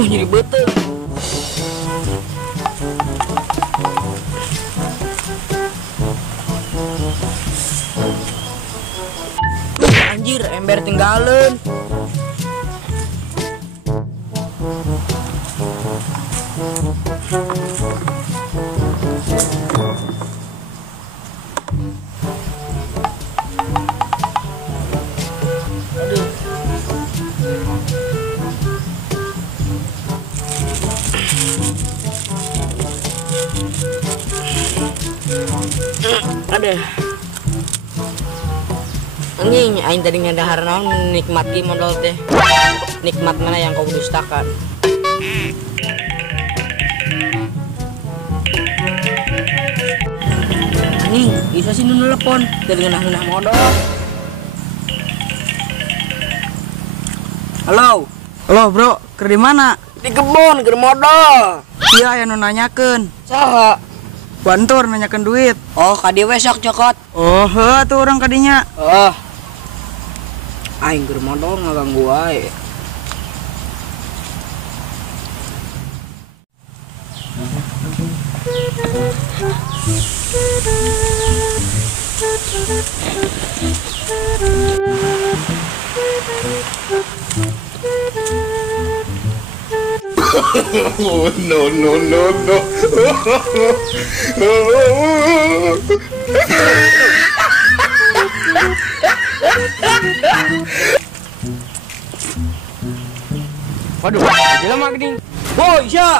Jadi bete. Anjir, ember tinggalin. Ada anjing, aing tadi ngadahar naon menikmati modal teh. Nikmat mana yang kau dustakan? Anjing, bisa sih nu telepon dari ngenah-ngenah modal. Halo. Halo bro, keur di mana? Di kebun, keur modal. Iya, anu nanyakeun. Saha? Bantur nanyakeun duit. Oh, kadi we sok cokot. Oh, heuh tuh orang kadinya. Oh. Aing keur modal ngaganggu wae. Oh, no, no, no, no. Waduh, jelema geuning. Woi, sia.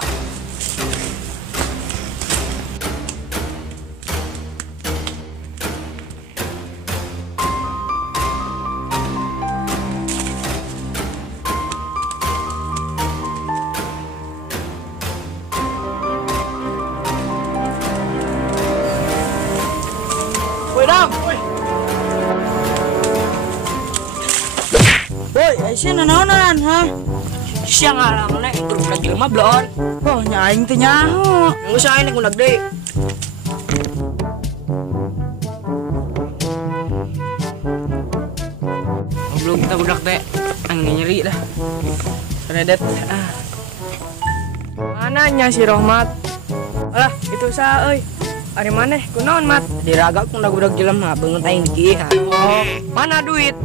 Woi, Dam. Woi, aisyah nanaonan, ha? Siang alang nek terus lagi jelema blon. Oh, nya aing teh nyaho. Nggak usah ini kundak deui. Belum kita budak teh, angin nyeri dah. Redet. Mananya si Rohmat? Alah, itu sa euy. Ari maneh kunaon, Mat? Diraga kundak budak jelema beungeut aing dikieu. Oh, mana duit?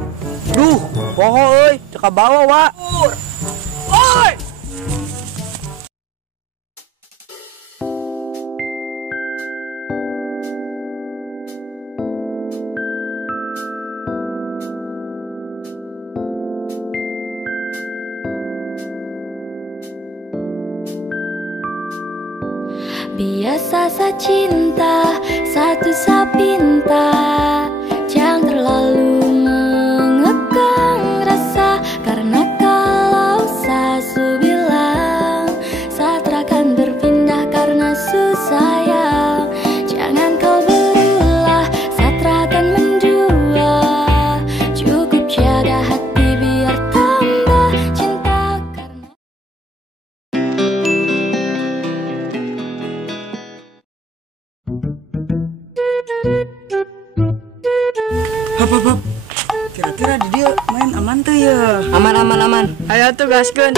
Duh, poho euy, teu kabawa wa. Oi! Biasa sa cinta, satu sa pinta, jangan terlalu mengekang rasa. Karena kalau sa su bilang, sa terakan berpindah karena su sayang. Jangan kau berulah, sa terakan mendua. Cukup jaga hati biar tambah cinta karena Hap. Kira-kira di dia main aman tuh ya. Aman. Ayo tuh gaskeun.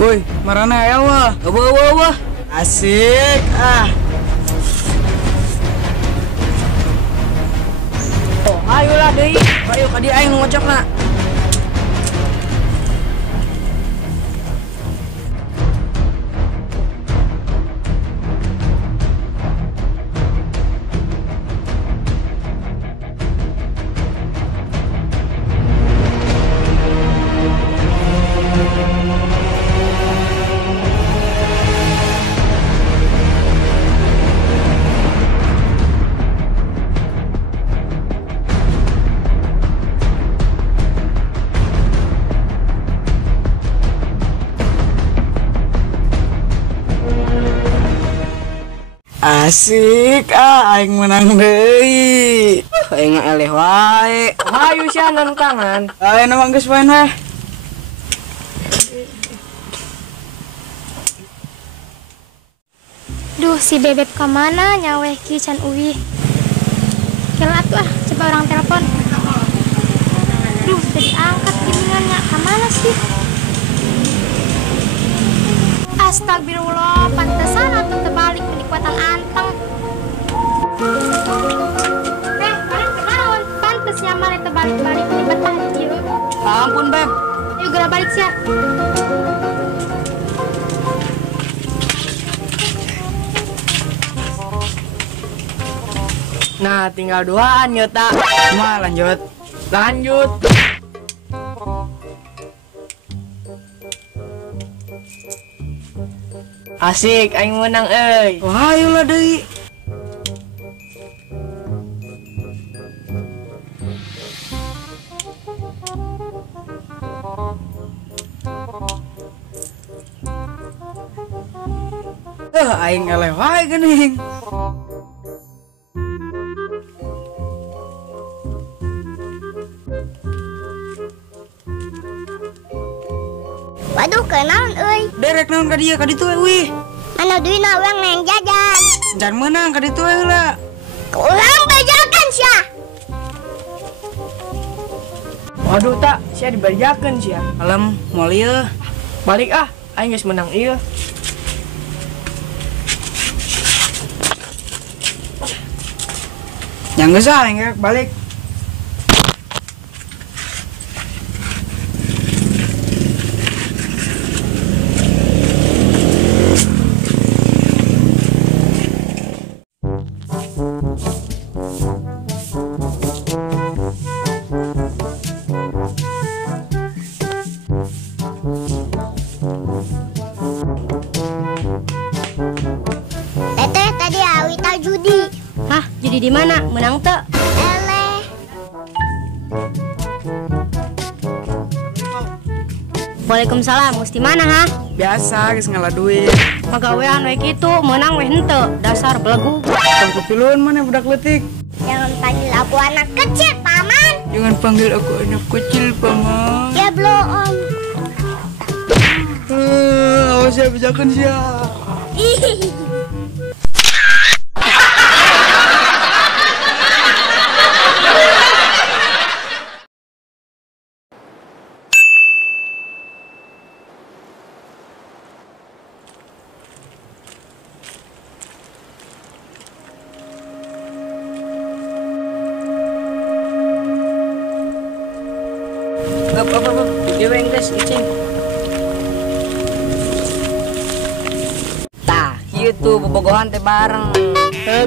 Woi, marana aya wah. Wah. Asik. Oh, ayolah deui. Ayo ka dieu aing ngocokna. Asik, aing menang deui. Aing eleh wae. Hayu sia nanu tangan. Ayo nama geus poin weh. Duh, si bebek kemana nyaweh ki can uwi. Kelat tuh coba orang telepon. Duh, tadi angkat gimingannya. Kemana sih? Astagfirullah, pantesan atau terbalik menikmatan anteng. Balik kenaon? Pantesnya mana terbalik-balik menikmatan jiwa. Ampun, Beb. Yuk gerak balik sih. Nah, tinggal duaan ya tak. Cuma lanjut. Lanjut. Asik, aing menang euy. Wah, ayolah deui. Aing eleh wae geuning. Waduh, kenaon euy? Derek naon ka dieu ka ditu we wih. Mana duitna urang neng jajan. Dan menang ka ditu we heula. Urang bejakan sia. Waduh tak, sia dibaliakeun sia. Alam moal ieu. Balik ah, aing geus menang ieu. Yang geus aing rek balik. Teteh tadi Awita judi. Hah, jadi di mana? Menang teu? Eleh. Waalaikumsalam, mesti mana ha? Biasa geus ngalah duit. Pagawean we kitu, menang we henteu. Dasar belegu. Tong kepiluan mana budak leutik. Jangan panggil aku anak kecil, Paman. Jangan panggil aku anak kecil, Paman. Ya belum. Awas ya bejakan sia. Apa. Dewe Inggris icing. Tah, kieu tuh bobogohan teh bareng.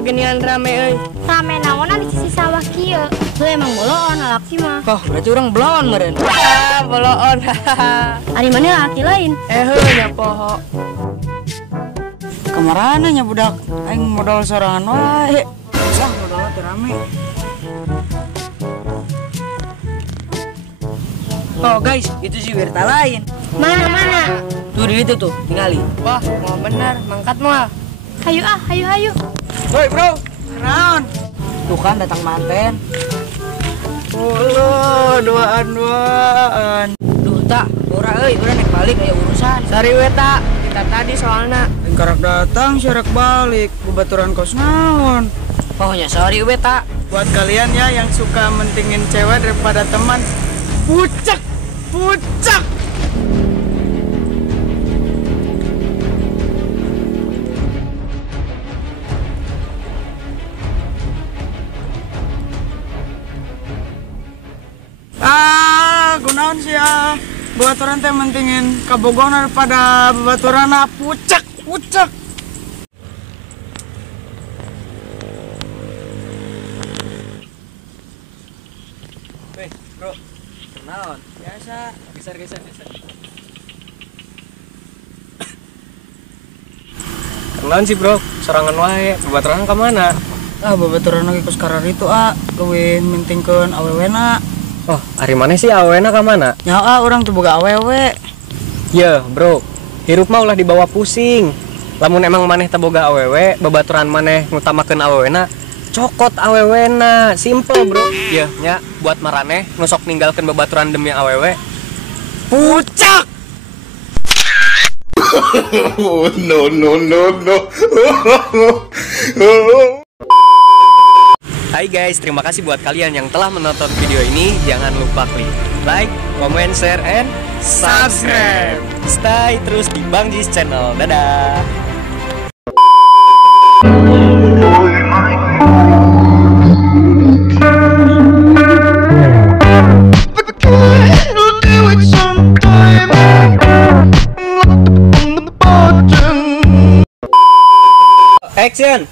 Genian rame euy. Rame naon di sisi sawah kieu. Lu emang boloon laki mah. Oh, berarti orang belon meureun. Ah, boloon. Ari mana laki lain? Heuh nya poho. Kamarana nya budak aing modal sorangan wae. Lah modalna teh rame. Oh guys, itu si Wirta lain. Mana? Tuh di itu tuh, tinggali. Wah, mau bener, mangkat moal. Hayu ah, hayu. Woi, bro. Naon? Tuh kan datang manten. Oh, duaan. Duh tak, ora euy, urang naik balik aya urusan. Sari we tak, kita tadi soalna. Aing karek datang syarak balik. Bebaturan kos naon? Pokoknya sorry we tak. Buat kalian ya yang suka mentingin cewek daripada teman, pucak. Gunaon sih ya? Bebaturan teh mentingin kabogohan daripada bebaturan pucak. Weh, bro. Naon? Biasa. Geser. Kenaon sih bro, serangan wae, bebaturan ka mana? Bebaturan lagi kus karar itu geuin mentingkeun awewena. Oh, ari mana sih awena ka mana? Nya orang tuh boga awewe. Ya bro, hirup mah ulah dibawa pusing. Lamun emang maneh teboga awewe, babaturan maneh ngutamakeun awewena, cokot awewena, simple bro. Iya nya buat maraneh nusok ninggalkeun babaturan demi awewe. Pucak. Oh, no, no, no, no. Hai guys, terima kasih buat kalian yang telah menonton video ini. Jangan lupa klik like, comment, share, and subscribe. Stay terus di Bang Jis Channel. Dadah. Action.